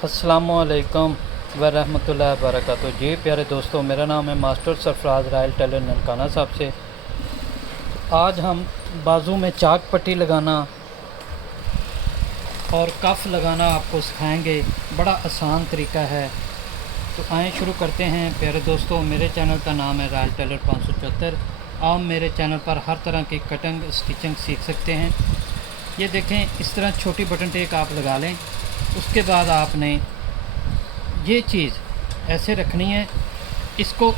अस्सलामुअलैकुम वरहमतुल्लाहि वबरकातुहू। जी प्यारे दोस्तों, मेरा नाम है master Sarfaraz royal tailor Nankana Sahib से। आज हम बाजू में चाक पट्टी लगाना और कफ़ लगाना आपको सिखाएंगे। बड़ा आसान तरीका है, तो आएँ शुरू करते हैं। प्यारे दोस्तों, मेरे चैनल का नाम है रायल टेलर 574। आप मेरे चैनल पर हर तरह की कटिंग स्टिचिंग सीख सकते हैं। ये देखें, इस तरह छोटी बटन टेक आप लगा लें। उसके बाद आपने ये चीज़ ऐसे रखनी है, इसको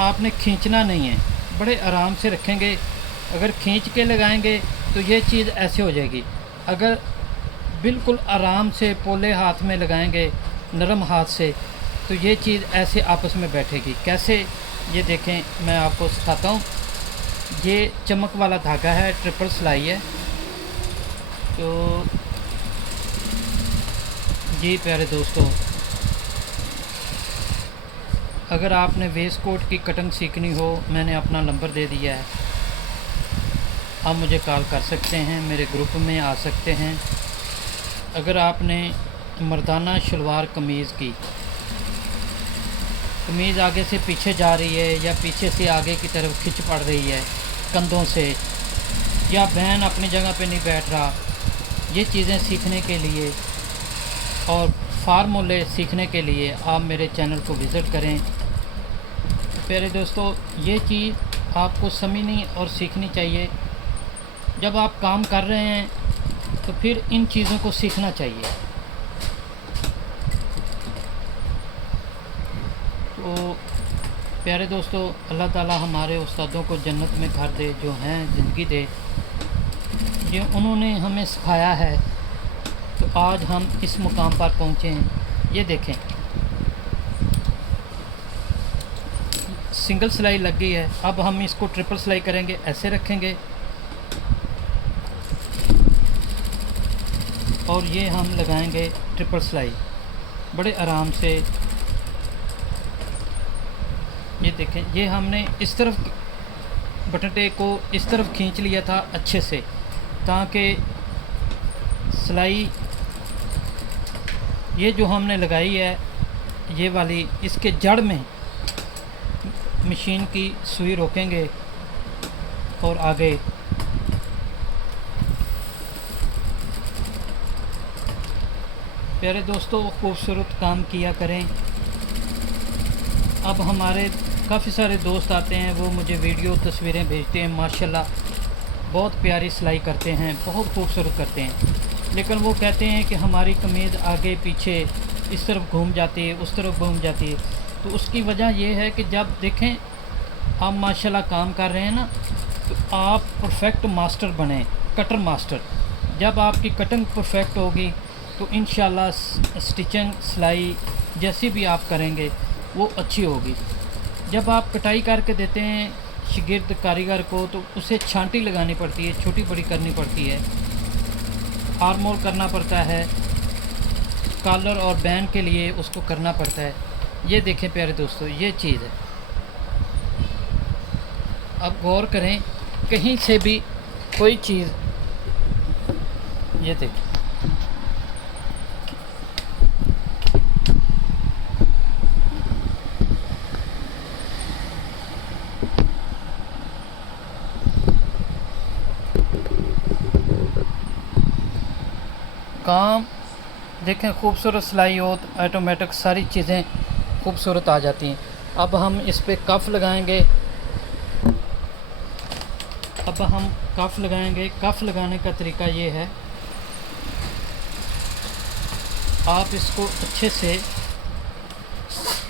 आपने खींचना नहीं है, बड़े आराम से रखेंगे। अगर खींच के लगाएंगे तो ये चीज़ ऐसे हो जाएगी। अगर बिल्कुल आराम से पोले हाथ में लगाएंगे, नरम हाथ से, तो ये चीज़ ऐसे आपस में बैठेगी। कैसे, ये देखें, मैं आपको सिखाता हूँ। ये चमक वाला धागा है, ट्रिपल सिलाई है। तो जी प्यारे दोस्तों, अगर आपने वेस्ट कोट की कटिंग सीखनी हो, मैंने अपना नंबर दे दिया है, आप मुझे कॉल कर सकते हैं, मेरे ग्रुप में आ सकते हैं। अगर आपने मर्दाना शलवार कमीज़ की कमीज़ आगे से पीछे जा रही है या पीछे से आगे की तरफ खिंच पड़ रही है कंधों से, या बहन अपनी जगह पे नहीं बैठ रहा, ये चीज़ें सीखने के लिए और फार्मूले सीखने के लिए आप मेरे चैनल को विज़िट करें। तो प्यारे दोस्तों, ये चीज़ आपको समझनी और सीखनी चाहिए। जब आप काम कर रहे हैं तो फिर इन चीज़ों को सीखना चाहिए। तो प्यारे दोस्तों, अल्लाह ताला हमारे उस्तादों को जन्नत में घर दे, जो हैं ज़िंदगी दे। ये उन्होंने हमें सिखाया है, तो आज हम इस मुकाम पर पहुँचे हैं। ये देखें, सिंगल सिलाई लग गई है। अब हम इसको ट्रिपल सिलाई करेंगे। ऐसे रखेंगे और ये हम लगाएंगे ट्रिपल सिलाई बड़े आराम से। ये देखें, ये हमने इस तरफ बटन को इस तरफ खींच लिया था अच्छे से, ताकि सिलाई ये जो हमने लगाई है ये वाली, इसके जड़ में मशीन की सुई रोकेंगे और आगे प्यारे दोस्तों खूबसूरत काम किया करें। अब हमारे काफ़ी सारे दोस्त आते हैं, वो मुझे वीडियो तस्वीरें भेजते हैं, माशाल्लाह बहुत प्यारी सिलाई करते हैं, बहुत खूबसूरत करते हैं। लेकिन वो कहते हैं कि हमारी कमीज़ आगे पीछे इस तरफ घूम जाती है, उस तरफ घूम जाती है। तो उसकी वजह ये है कि जब देखें आप माशाल्लाह काम कर रहे हैं ना, तो आप परफेक्ट मास्टर बने, कटर मास्टर। जब आपकी कटिंग परफेक्ट होगी तो इंशाल्लाह स्टिचिंग सिलाई जैसी भी आप करेंगे वो अच्छी होगी। जब आप कटाई करके देते हैं शागिर्द कारीगर को, तो उसे छांटी लगानी पड़ती है, छोटी बड़ी करनी पड़ती है, आर्म होल करना पड़ता है, कॉलर और बैंड के लिए उसको करना पड़ता है। ये देखें प्यारे दोस्तों, ये चीज़ है। अब गौर करें, कहीं से भी कोई चीज़, ये देखें, काम देखें, खूबसूरत सिलाई हो तो ऑटोमेटिक सारी चीज़ें खूबसूरत आ जाती हैं। अब हम इस पे कफ़ लगाएंगे। अब हम कफ़ लगाएंगे। कफ़ लगाने का तरीका ये है, आप इसको अच्छे से,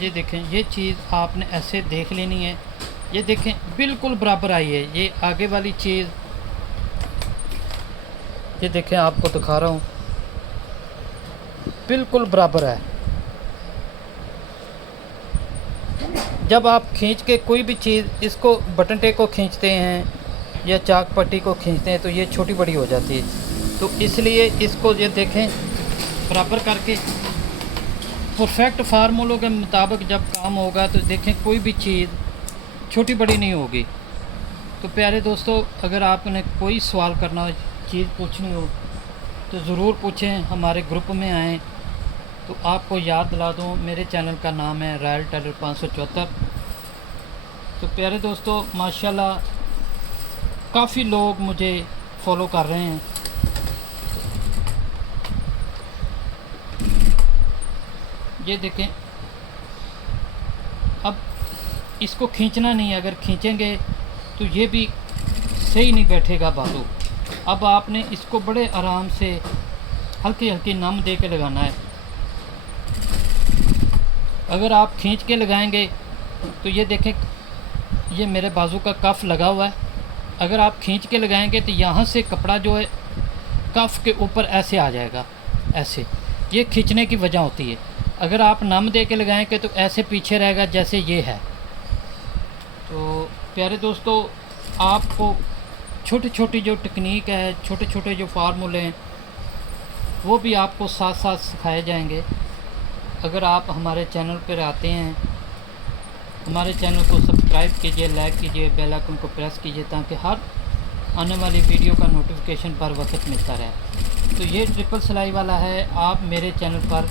ये देखें, ये चीज़ आपने ऐसे देख लेनी है। ये देखें, बिल्कुल बराबर आई है। ये आगे वाली चीज़, ये देखें, आपको दिखा रहा हूँ, बिल्कुल बराबर है। जब आप खींच के कोई भी चीज़, इसको बटन टेक को खींचते हैं या चाक पट्टी को खींचते हैं तो ये छोटी बड़ी हो जाती है। तो इसलिए इसको ये देखें बराबर करके, परफेक्ट फार्मूलों के मुताबिक जब काम होगा तो देखें कोई भी चीज़ छोटी बड़ी नहीं होगी। तो प्यारे दोस्तों, अगर आपने कोई सवाल करना हो, चीज़ पूछनी हो, तो ज़रूर पूछें, हमारे ग्रुप में आएँ। तो आपको याद दिला दूँ, मेरे चैनल का नाम है रॉयल टेलर 574। तो प्यारे दोस्तों, माशाल्लाह काफ़ी लोग मुझे फॉलो कर रहे हैं। ये देखें, अब इसको खींचना नहीं है, अगर खींचेंगे तो ये भी सही नहीं बैठेगा बाजू। अब आपने इसको बड़े आराम से हल्की हल्की नम दे के लगाना है। अगर आप खींच के लगाएंगे तो ये देखें, ये मेरे बाजू का कफ लगा हुआ है। अगर आप खींच के लगाएंगे तो यहाँ से कपड़ा जो है कफ के ऊपर ऐसे आ जाएगा, ऐसे। ये खींचने की वजह होती है। अगर आप नम दे के लगाएंगे तो ऐसे पीछे रहेगा जैसे ये है। तो प्यारे दोस्तों, आपको छोटी छोटी जो टेक्निक है, छोटे छोटे जो फार्मूले हैं, वो भी आपको साथ साथ सिखाए जाएंगे। अगर आप हमारे चैनल पर आते हैं, हमारे चैनल को सब्सक्राइब कीजिए, लाइक कीजिए, बेल आइकन को प्रेस कीजिए, ताकि हर आने वाली वीडियो का नोटिफिकेशन पर वक्त मिलता रहे। तो ये ट्रिपल सिलाई वाला है। आप मेरे चैनल पर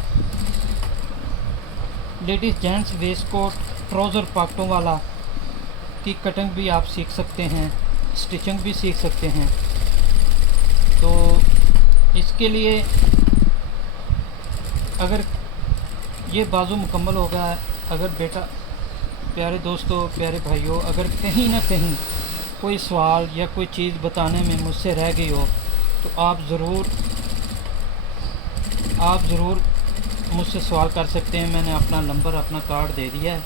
ladies gents waistcoat trouser पॉकेटों वाला की कटिंग भी आप सीख सकते हैं, स्टिचिंग भी सीख सकते हैं। तो इसके लिए अगर ये बाजू मुकम्मल हो गया है, अगर बेटा, प्यारे दोस्तों, प्यारे भाइयों, अगर कहीं ना कहीं कोई सवाल या कोई चीज़ बताने में मुझसे रह गई हो तो आप ज़रूर मुझसे सवाल कर सकते हैं। मैंने अपना नंबर, अपना कार्ड दे दिया है।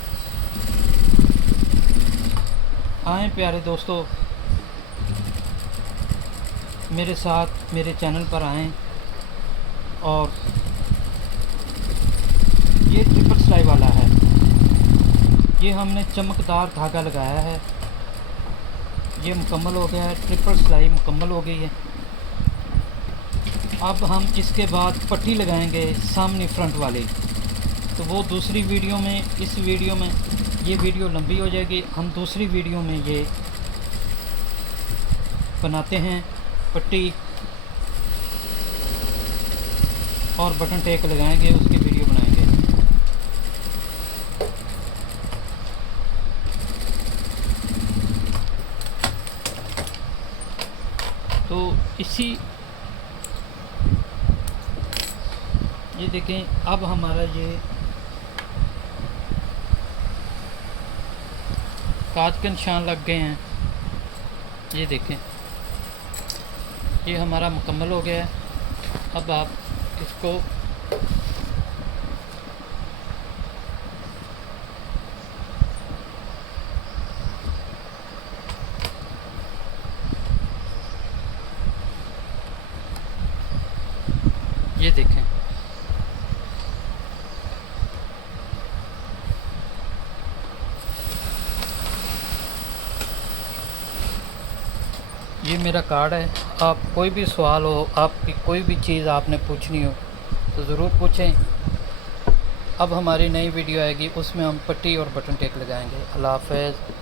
आएँ प्यारे दोस्तों, मेरे साथ मेरे चैनल पर आएँ। और ये ट्रिपल सिलाई वाला है। ये हमने चमकदार धागा लगाया है। ये मुकम्मल हो गया है, ट्रिपल सिलाई मुकम्मल हो गई है। अब हम इसके बाद पट्टी लगाएंगे सामने फ्रंट वाली। तो वो दूसरी वीडियो में, इस वीडियो में ये वीडियो लंबी हो जाएगी। हम दूसरी वीडियो में ये बनाते हैं, पट्टी और बटन टेक लगाएंगे, उसकी वीडियो बनाएंगे। तो ये देखें, अब हमारा ये काज के निशान लग गए हैं। ये देखें, ये हमारा मुकम्मल हो गया है। अब आप इसको ये देखें, ये मेरा कार्ड है। आप कोई भी सवाल हो, आपकी कोई भी चीज़ आपने पूछनी हो तो ज़रूर पूछें। अब हमारी नई वीडियो आएगी, उसमें हम पट्टी और बटन टेक लगाएंगे। अल्लाह हाफ़िज़।